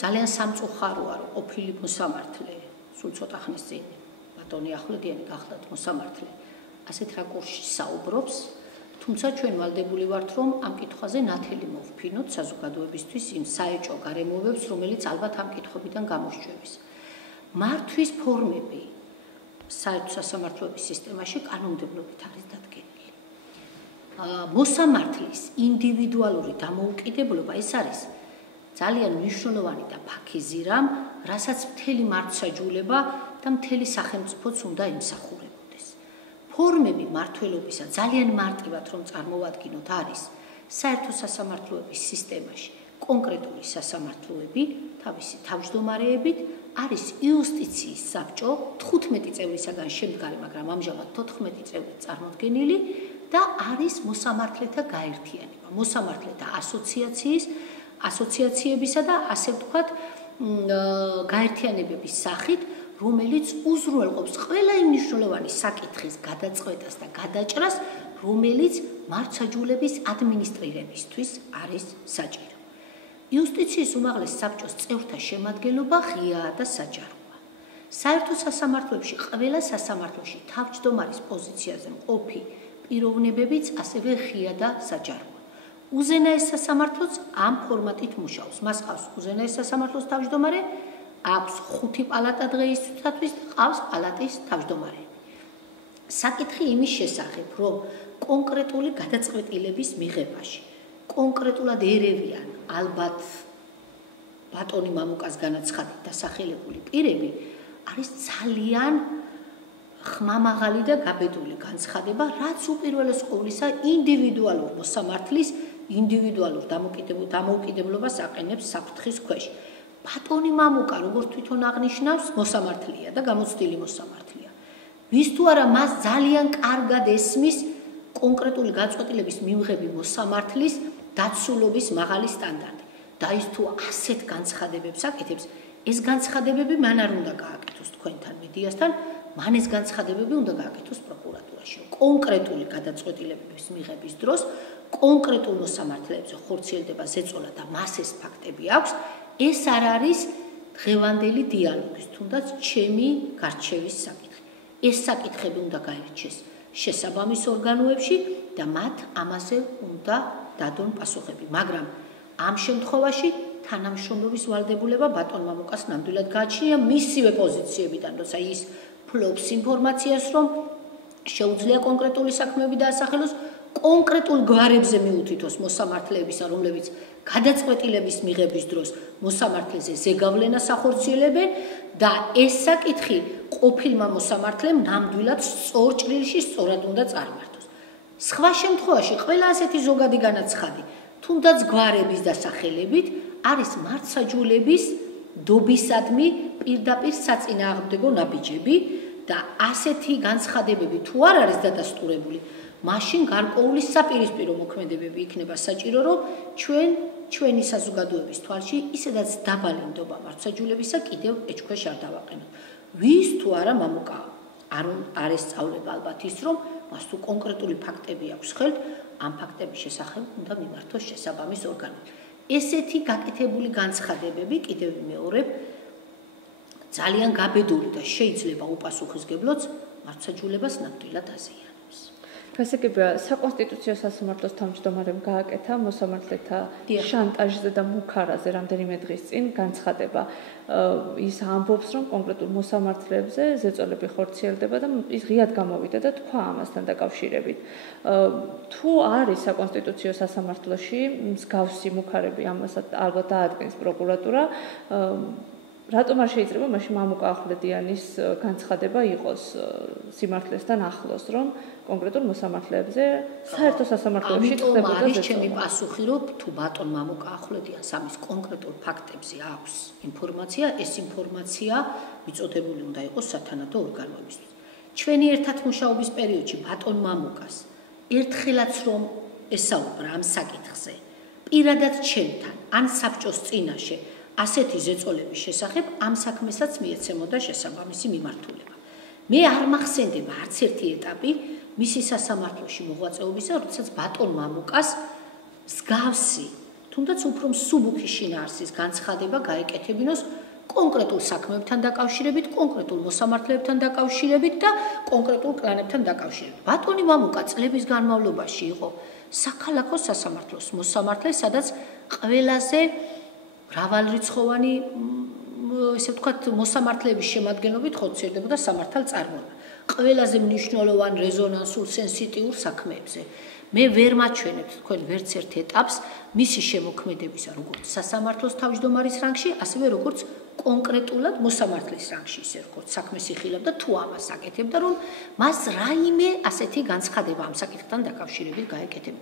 ძალიან სამწუხაროა, რომ ყოფილი მოსამართლე, სულ ცოტა ხნის წინ ბატონი ახვლედიანი გახლდათ მოსამართლე, ასეთ რაკურსში საუბრობს, თუმცა ჩვენ ვალდებული ვართ, რომ ამ კითხვაზე ნათელი მოვფინოთ საზოგადოებისთვის იმ საეჭვო გარემოებებს, რომელიც ალბათ ამ კითხვებიდან გამოსჩვევის. მართვის ფორმები საერთო სასამართლოების სისტემაში კანონმდებლობით არის დადგენილი. მოსამართლის ინდივიდუალური დამოუკიდებლობა ეს არის ძალიან მნიშვნელოვანი და ფაქიზი რამ, რასაც მთელი მართლმსაჯულება და მთელი სახელმწიფოც უნდა ემსახურებოდეს. ფორმები მართლობისა ძალიან მარტივად რომ წარმოვადგინოთ არის საერთო სასამართლოების სისტემაში კონკრეტული სასამართლოები თავისი თავმჯდომარეებით არის იუსტიციის საბჭო 15 წევრისაგან შემდგარი, მაგრამ ამჟამად 14 წევრი წარმოდგენილი და არის მოსამართლეთა გაერთიანება, მოსამართლეთა ასოციაციებისა და ასე ვთქვათ გაერთიანებების სახით, რომელიც უზრუნველყოფს ყველა იმ მნიშვნელოვანი საკითხის გადაწყვეტას და გადაჭრას, რომელიც მართლმსაჯულების ადმინისტრირებისთვის არის საჭირო. იუსტიციის უმაღლეს საბჭოს წევრთა შემადგენლობა ღიაა და საჯაროა. საერთო სასამართლოებში ყველა სასამართლოში თავმჯდომარის პოზიციაზე მყოფი პიროვნებებიც ასევე ღია და საჯაროა. უზენაეს სასამართლოც ამ ფორმატით მუშაობს. მას ყავს უზენაეს სასამართლოს თავმჯდომარე, აქვს 5 პალატა დღეისათვის, ყავს პალატის თავმჯდომარე. საკითხი იმის შესახებ, რომ კონკრეტული გადაწყვეტილების მიღებაში კონკრეტულად ერევიან ალბათ ბატონი მამუკას განაცხადით დასახელებული პირები არის ძალიან ხმამაღალი და გაბედული განცხადება, რაც უპირველეს ყოვლისა ინდივიდუალურ მოსამართლის ინდივიდუალურ დამოუკიდებლობას აყენებს საფრთხის ქვეშ. ბატონი მამუკა, როგორც თვითონ აღნიშნავს, მოსამართლეა და გამოცდილი მოსამართლეა. ვის თუ არა მას ძალიან კარგად ესმის კონკრეტული განწყობილების მიმღები მოსამართლის დაცულობის მაღალი სტანდარტი. და ის თუ ასეთ განცხადებებს აკეთებს, ეს განცხადებები მან არ უნდა გააკეთოს თქვენთან მედიასთან, მან ეს განცხადებები უნდა გააკეთოს პროკურატურაში. კონკრეტული გადაწყვეტილებების მიღების დროს კონკრეტულ მოსამართლეებზე ხორციელდება ზეწოლა და მას ეს ფაქტები აქვს, ეს არ არის დღევანდელი დიალოგის, თუნდაც ჩემი გარჩევის საკითხი. ეს საკითხები უნდა გაირჩეს შესაბამის ორგანოებში და მათ ამაზე უნდა დადონ პასუხები, მაგრამ ამ შემთხვევაში თანამშრომლობის ვალდებულება ბატონ მამუკას ნამდვილად გააჩნია მისივე პოზიციებიდან, როცა ის ფლობს ინფორმაციას, რომ შეუძლია კონკრეტული საქმეები დაასახელოს, კონკრეტულ გვარებზე მიუთითოს მოსამართლეებისა, რომლებიც გადაწყვეტილების მიღების დროს მოსამართლეზე ზეგავლენას ახორციელებენ და ეს საკითხი ყოფილმა მოსამართლემ ნამდვილად სწორ ჭრილში სწორად უნდა წარმართოს. სხვა შემთხვევაში ყველა ასეთი ზოგადი განაცხადი, თუნდაც გვარების დასახელებით, არის მართლმსაჯულების დობისადმი პირდაპირ საწინააღმდეგო ნაბიჯები და ასეთი განცხადებები თუ არ არის დადასტურებული, მაშინ გარკვეული საპირისპირო მოქმედებები იქნება საჭირო, რომ ჩვენი საზოგადოების თვალში ისედაც დაბალი ნდობა მართლმსაჯულებისა კიდევ ეჭქვეშ არ დავაყენოთ. ვის თუ არა მამუკა არ ესწავლება ალბათ ის, რომ მას თუ კონკრეტული ფაქტები აქვს ხელთ, ამ ფაქტების შესახებ უნდა მიმართოს შესაბამის ორგანოები. ესეთი გაკეთებული განცხადებები კიდევ მეორებ ძალიან გაბედული და შეიძლება უპასუხისმგებლოც მართლმსაჯულებას ნამდვილად აზიანებს. გასაგებია, საკონსტიტუციო სასამართლოს თავმჯდომარემ გააკეთა მოსამართლეთა შანტაჟზე და მუქარაზე რამდენიმე დღის წინ განცხადება. ის ამბობს, რომ კონკრეტულ მოსამართლეებზე ზეწოლები ხორციელდება და ის ღიად გამოვიდა და თქვა ამასთან დაკავშირებით. თუ არის საკონსტიტუციო სასამართლოში მსგავსი მუქარები, ამასაც ალბათ დაადგენს პროკურატურა, რატომ არ შეიძლება მაშინ მამუკა ახვლედიანის განცხადება იყოს სიმართლესთან ახლოს, რომ კონკრეტულ მოსამართლეებზე საერთო სასამართლოში ხდებოდა ზეწოლა. ჩემი პასუხი, რომ თუ ბატონ მამუკა ახვლედიანს ამის კონკრეტულ ფაქტებზე აქვს ინფორმაცია, ეს ინფორმაცია მიწოდებული უნდა იყოს სათანადო ორგანოებისთვის. ჩვენი ერთად მუშაობის პერიოდში ბატონ მამუკას ერთხელაც რომ ესაუბრა ამ საკითხზე, პირადად ჩემთან ან საბჭოს წინაშე ასეთი ზეწოლების შესახებ ამ საქმესაც მიეცემოდა შესაბამისი მიმართულება. მე არ მახსენდება არც ერთი ეტაპი მისი სასამართლოში მოღვაწეობისა, როდესაც ბატონ მამუკას მსგავსი თუნდაც უფრო მსუბუქი შინაარსის განცხადება გაეკეთებინოს კონკრეტულ საქმეებთან დაკავშირებით, კონკრეტულ მოსამართლეებთან დაკავშირებით და კონკრეტულ კლანებთან დაკავშირებით. ბატონი მამუკა წლების განმავლობაში იყო საქალაქო სასამართლოს მოსამართლე, სადაც ყველაზე მრავალრიცხოვანი, ესე ვთქვათ, მოსამართლეების შემადგენლობით ხორციელდებოდა სამართალწარმოება. ყველაზე მნიშვნელოვან რეზონანსულ სენსიტიურ საქმეებზე. მე ვერ მაჩვენებთ თქვენ ვერც ერთ ეტაპს მისი შემოქმედებისა, როგორც სასამართლოს თავმჯდომარის რანგში, ასევე როგორც კონკრეტულად მოსამართლის რანგში, ისე როგორც საქმეს იხილავდა თუ ამას აკეთებდა, რომ მას რაიმე ასეთი განცხადება ამ საკითხთან დაკავშირებით გაეკეთებინა.